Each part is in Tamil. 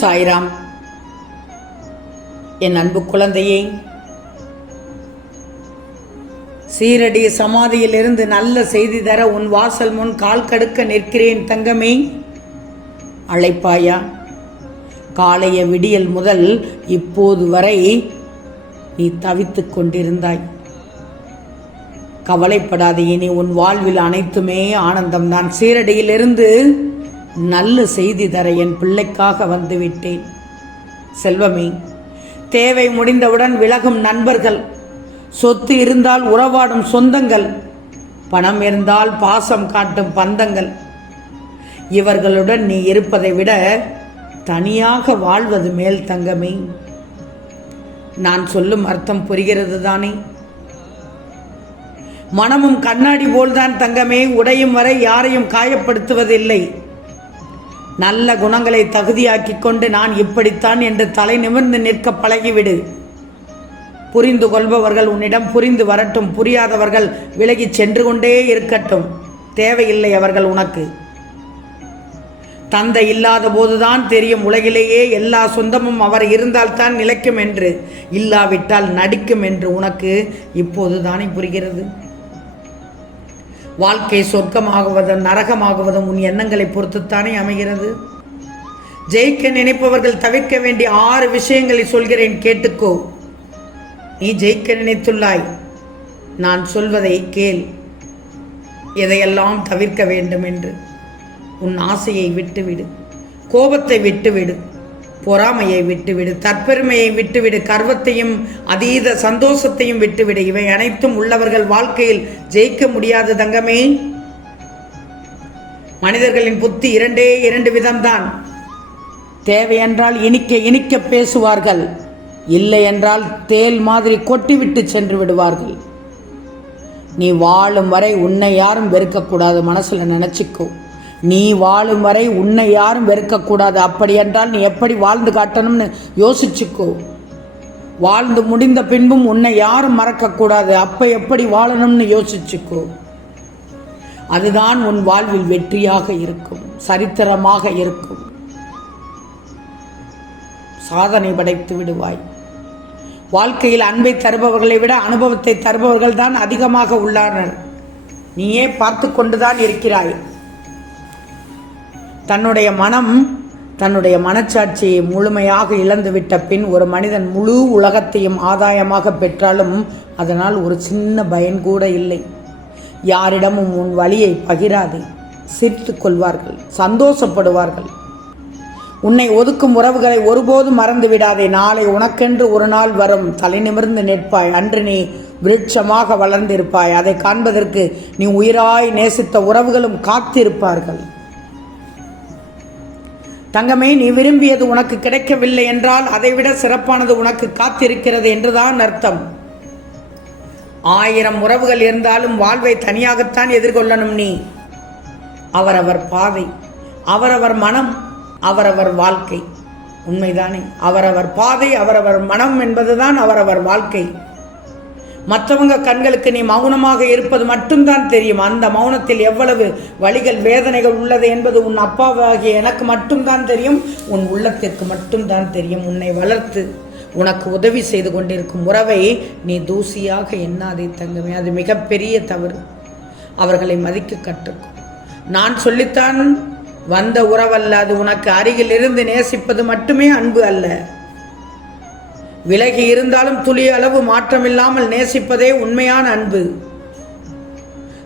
சாய்ராம். என் அன்பு குழந்தையே, சீரடி சமாதியிலிருந்து நல்ல செய்தி தர உன் வாசல் முன் கால் கடுக்க நிற்கிறேன் தங்கமே. அழைப்பாயா? காலைய விடியல் முதல் இப்போது வரை நீ தவித்துக் கொண்டிருந்தாய். கவலைப்படாதே, இனி உன் வாழ்வில் அனைத்துமே ஆனந்தம்தான். சீரடியிலிருந்து நல்ல செய்தி தர என் பிள்ளைக்காக வந்துவிட்டேன். செல்வமே, தேவை முடிந்தவுடன் விலகும் நண்பர்கள், சொத்து இருந்தால் உறவாடும் சொந்தங்கள், பணம் இருந்தால் பாசம் காட்டும் பந்தங்கள், இவர்களுடன் நீ இருப்பதை விட தனியாக வாழ்வது மேல் தங்கமே. நான் சொல்லும் அர்த்தம் புரிகிறது தானே? மனமும் கண்ணாடி போல்தான் தங்கமே. உடையும் வரை யாரையும் காயப்படுத்துவதில்லை. நல்ல குணங்களை தகுதியாக்கிக் கொண்டு நான் இப்படித்தான் என்று தலை நிமிர்ந்து நிற்க பழகிவிடு. புரிந்து கொள்பவர்கள் உன்னிடம் புரிந்து வரட்டும், புரியாதவர்கள் விலகி சென்று கொண்டே இருக்கட்டும். தேவையில்லை அவர்கள் உனக்கு. தந்தை இல்லாத போதுதான் தெரியும் உலகிலேயே எல்லா சொந்தமும் அவர் இருந்தால்தான் நிலைக்கும் என்று, இல்லாவிட்டால் நடிக்கும் என்று உனக்கு இப்போது தானே புரிகிறது. வாழ்க்கை சொர்க்கமாகுவதும் நரகமாகுவதும் உன் எண்ணங்களை பொறுத்துத்தானே அமைகிறது. ஜெயிக்க நினைப்பவர்கள் தவிர்க்க வேண்டிய 6 விஷயங்களை சொல்கிறேன், கேட்டுக்கோ. நீ ஜெயிக்க நினைத்துள்ளாய், நான் சொல்வதை கேள். எதையெல்லாம் தவிர்க்க வேண்டும் என்று. உன் ஆசையை விட்டுவிடு, கோபத்தை விட்டுவிடு, பொறாமையை விட்டுவிடு, தற்பெருமையை விட்டுவிடு, கர்வத்தையும் அதீத சந்தோஷத்தையும் விட்டுவிடு. இவை அனைத்தும் உள்ளவர்கள் வாழ்க்கையில் ஜெயிக்க முடியாது தங்கமே. மனிதர்களின் புத்தி 2 விதம்தான். தேவையென்றால் இனிக்க இனிக்க பேசுவார்கள், இல்லை என்றால் தேல் மாதிரி கொட்டிவிட்டு சென்று விடுவார்கள். நீ வாழும் வரை உன்னை யாரும் வெறுக்கக்கூடாது, மனசுல நினைச்சுக்கோ. நீ வாழும் வரை உன்னை யாரும் வெறுக்கக்கூடாது. அப்படி என்றால் நீ எப்படி வாழ்ந்து காட்டணும்னு யோசிச்சுக்கோ. வாழ்ந்து முடிந்த பின்பும் உன்னை யாரும் மறக்கக்கூடாது. அப்ப எப்படி வாழணும்னு யோசிச்சுக்கோ. அதுதான் உன் வாழ்வில் வெற்றியாக இருக்கும், சரித்திரமாக இருக்கும். சாதனை படைத்து விடுவாய். வாழ்க்கையில் அன்பை தருபவர்களை விட அனுபவத்தை தருபவர்கள் தான் அதிகமாக உள்ளனர். நீயே பார்த்து கொண்டுதான் இருக்கிறாய். தன்னுடைய மனச்சாட்சியை முழுமையாக இழந்துவிட்ட பின் ஒரு மனிதன் முழு உலகத்தையும் ஆதாயமாக பெற்றாலும் அதனால் ஒரு சின்ன பயன் கூட இல்லை. யாரிடமும் உன் வலியை பகிராதே. சிரித்து கொள்வார்கள், சந்தோஷப்படுவார்கள். உன்னை ஒதுக்கும் உறவுகளை ஒருபோதும் மறந்து விடாதே. நாளை உனக்கென்று ஒரு நாள் வரும், தலை நிமிர்ந்து நிற்பாய். அன்று நீ விருட்சமாக வளர்ந்திருப்பாய். அதை காண்பதற்கு நீ உயிராய் நேசித்த உறவுகளும் காத்திருப்பார்கள். தங்கமே, நீ விரும்பியது உனக்கு கிடைக்கவில்லை என்றால் அதைவிட சிறப்பானது உனக்கு காத்திருக்கிறது என்றுதான் அர்த்தம். 1000 உறவுகள் இருந்தாலும் வாழ்வை தனியாகத்தான் எதிர்கொள்ளணும் நீ. அவரவர் பாதை, அவரவர் மனம், அவரவர் வாழ்க்கை. உண்மைதானே? அவரவர் பாதை, அவரவர் மனம் என்பதுதான் அவரவர் வாழ்க்கை. மற்றவங்க கண்களுக்கு நீ மௌனமாக இருப்பது மட்டும்தான் தெரியும். அந்த மௌனத்தில் எவ்வளவு வலிகள், வேதனைகள் உள்ளது என்பது உன் அப்பாவாகிய எனக்கு மட்டும்தான் தெரியும், உன் உள்ளத்திற்கு மட்டும்தான் தெரியும். உன்னை வளர்த்து உனக்கு உதவி செய்து கொண்டிருக்கும் உறவை நீ தூசியாக எண்ணாதே தங்கமே. அது மிகப்பெரிய தவறு. அவர்களை மதிக்க கற்றுக்கும். நான் சொல்லித்தான் வந்த உறவல்ல அது. உனக்கு அருகில் இருந்து நேசிப்பது மட்டுமே அன்பு அல்ல. விலகி இருந்தாலும் துளி அளவு மாற்றமில்லாமல் நேசிப்பதே உண்மையான அன்பு.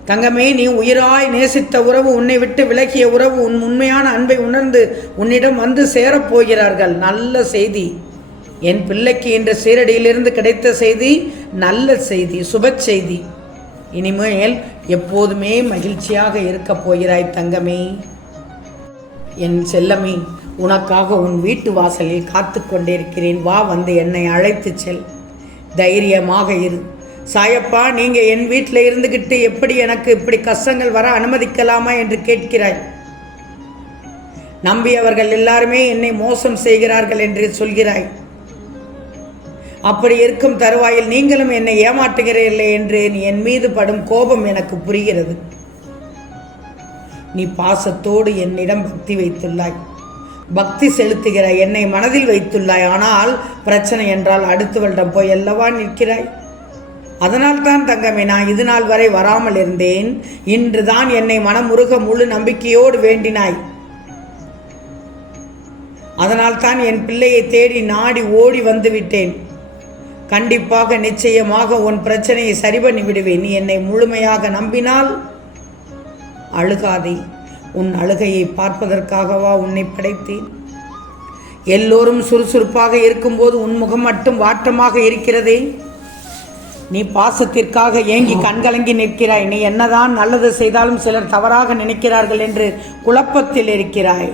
தங்கமே, நீ உயிராய் நேசித்த உறவு, உன்னை விட்டு விலகிய உறவு உன் உண்மையான அன்பை உணர்ந்து உன்னிடம் வந்து சேரப்போகிறார்கள். நல்ல செய்தி. என் பிள்ளைக்கு இன்று சீரடியிலிருந்து கிடைத்த செய்தி நல்ல செய்தி, சுப செய்தி. இனிமேல் எப்போதுமே மகிழ்ச்சியாக இருக்கப் போகிறாய் தங்கமே. என் செல்லமே, உனக்காக உன் வீட்டு வாசலில் காத்து கொண்டிருக்கிறேன். வா, வந்து என்னை அழைத்து செல். தைரியமாக இரு. சாயப்பா, நீங்க என் வீட்டில் இருந்துகிட்டு எப்படி எனக்கு இப்படி கஷ்டங்கள் வர அனுமதிக்கலாமா என்று கேட்கிறாய். நம்பியவர்கள் எல்லாருமே என்னை மோசம் செய்கிறார்கள் என்று சொல்கிறாய். அப்படி இருக்கும் தருவாயில் நீங்களும் என்னை ஏமாற்றுகிறீர்களே என்று என் மீது படும் கோபம் எனக்கு புரிகிறது. நீ பாசத்தோடு என்னிடம் பக்தி வைத்துள்ளாய். பக்தி செலுத்துகிறாய், என்னை மனதில் வைத்துள்ளாய். ஆனால் பிரச்சனை என்றால் அடுத்தவளிடம் போய் அல்லவா நிற்கிறாய். அதனால் தான் தங்கமே நான் இது நாள் வரை வராமல் இருந்தேன். இன்று தான் என்னை மனமுருக முழு நம்பிக்கையோடு வேண்டினாய். அதனால் தான் என் பிள்ளையை தேடி நாடி ஓடி வந்து விட்டேன். கண்டிப்பாக நிச்சயமாக உன் பிரச்சனையை சரி பண்ணி விடுவேன். நீ என்னை முழுமையாக நம்பினால் அழுகாதே. உன் அழுகையை பார்ப்பதற்காகவா உன்னை படைத்தேன்? எல்லோரும் சுறுசுறுப்பாக இருக்கும்போது உன் முகம் மட்டும் வாட்டமாக இருக்கிறதே. நீ பாசத்திற்காக ஏங்கி கண்கலங்கி நிற்கிறாய். நீ என்னதான் நல்லது செய்தாலும் சிலர் தவறாக நினைக்கிறார்கள் என்று குழப்பத்தில் இருக்கிறாய்.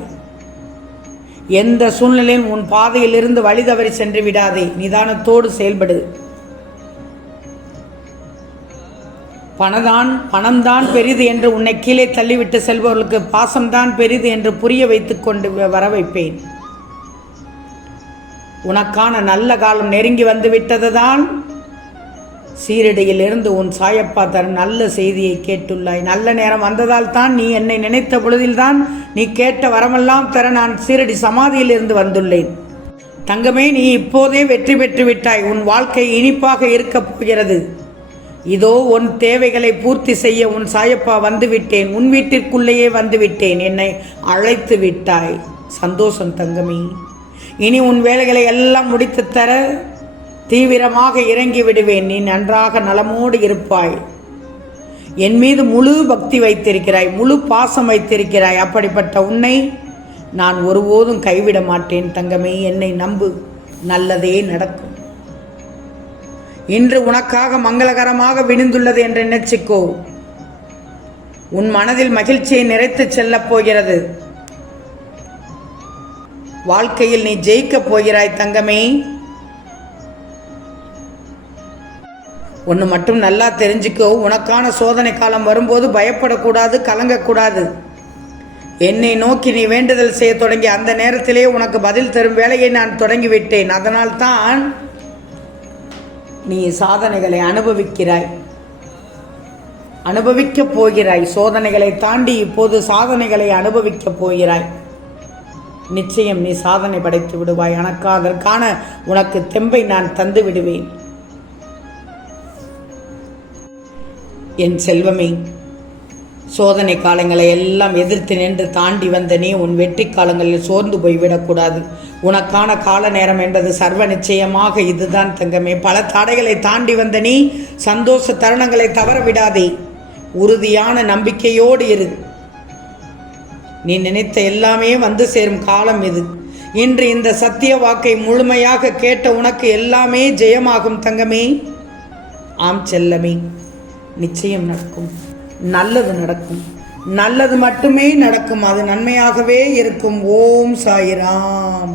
எந்த சூழ்நிலையும் உன் பாதையிலிருந்து வழி தவறி சென்று விடாதே. நிதானத்தோடு செயல்படு. பணம்தான் பெரிது என்று உன்னை கீழே தள்ளிவிட்டு செல்பவர்களுக்கு பாசம்தான் பெரிது என்று புரிய வைத்து கொண்டு வர வைப்பேன். உனக்கான நல்ல காலம் நெருங்கி வந்து விட்டதுதான். சீரடியிலிருந்து உன் சாயப்பா தரும் நல்ல செய்தியை கேட்டுள்ளாய். நல்ல நேரம் வந்ததால் தான் நீ என்னை நினைத்த பொழுதில்தான் நீ கேட்ட வரமெல்லாம் தர நான் சீரடி சமாதியில் இருந்து வந்துள்ளேன். தங்கமே, நீ இப்போதே வெற்றி பெற்று விட்டாய். உன் வாழ்க்கை இனிப்பாக இருக்கப் போகிறது. இதோ உன் தேவைகளை பூர்த்தி செய்ய உன் சாயப்பா வந்துவிட்டேன். உன் வீட்டிற்குள்ளேயே வந்துவிட்டேன். என்னை அழைத்து விட்டாய். சந்தோஷம் தங்கமே. இனி உன் வேலைகளை எல்லாம் முடித்து தர தீவிரமாக இறங்கி விடுவேன். நீ நன்றாக நலமோடு இருப்பாய். என் மீது முழு பக்தி வைத்திருக்கிறாய், முழு பாசம் வைத்திருக்கிறாய். அப்படிப்பட்ட உன்னை நான் ஒருபோதும் கைவிட மாட்டேன் தங்கமே. என்னை நம்பு, நல்லதே நடக்கும். இன்று உனக்காக மங்களகரமாக விடிந்துள்ளது என்று நினைச்சுக்கோ. உன் மனதில் மகிழ்ச்சியை நிறைத்து செல்லப் போகிறது. வாழ்க்கையில் நீ ஜெயிக்கப் போகிறாய் தங்கமே. ஒன்று மட்டும் நல்லா தெரிஞ்சுக்கோ, உனக்கான சோதனை காலம் வரும்போது பயப்படக்கூடாது, கலங்கக்கூடாது. என்னை நோக்கி நீ வேண்டுதல் செய்ய தொடங்கி அந்த நேரத்திலே உனக்கு பதில் தரும் வேலையை நான் தொடங்கிவிட்டேன். அதனால் தான் நீ சாதனைகளை அனுபவிக்கப் போகிறாய். சோதனைகளை தாண்டி இப்போது சாதனைகளை அனுபவிக்கப் போகிறாய். நிச்சயம் நீ சாதனை படைத்து விடுவாய். அதற்கான உனக்கு தெம்பை நான் தந்து விடுவேன். என் செல்வமே, சோதனை காலங்களை எல்லாம் எதிர்த்து நின்று தாண்டி வந்த நீ உன் வெற்றி காலங்களில் சோர்ந்து போய்விடக்கூடாது. உனக்கான கால நேரம் என்பது சர்வ நிச்சயமாக இதுதான் தங்கமே. பல தடைகளை தாண்டி வந்த நீ சந்தோஷ தருணங்களை தவற விடாதே. உறுதியான நம்பிக்கையோடு இரு. நீ நினைத்த எல்லாமே வந்து சேரும் காலம் இது. இன்று இந்த சத்திய வாக்கை முழுமையாக கேட்ட உனக்கு எல்லாமே ஜெயமாகும் தங்கமே. ஆம் செல்லமே, நிச்சயம் நடக்கும். நல்லது நடக்கும். நல்லது மட்டுமே நடக்கும். அது நன்மையாகவே இருக்கும். ஓம் சாய்ராம்.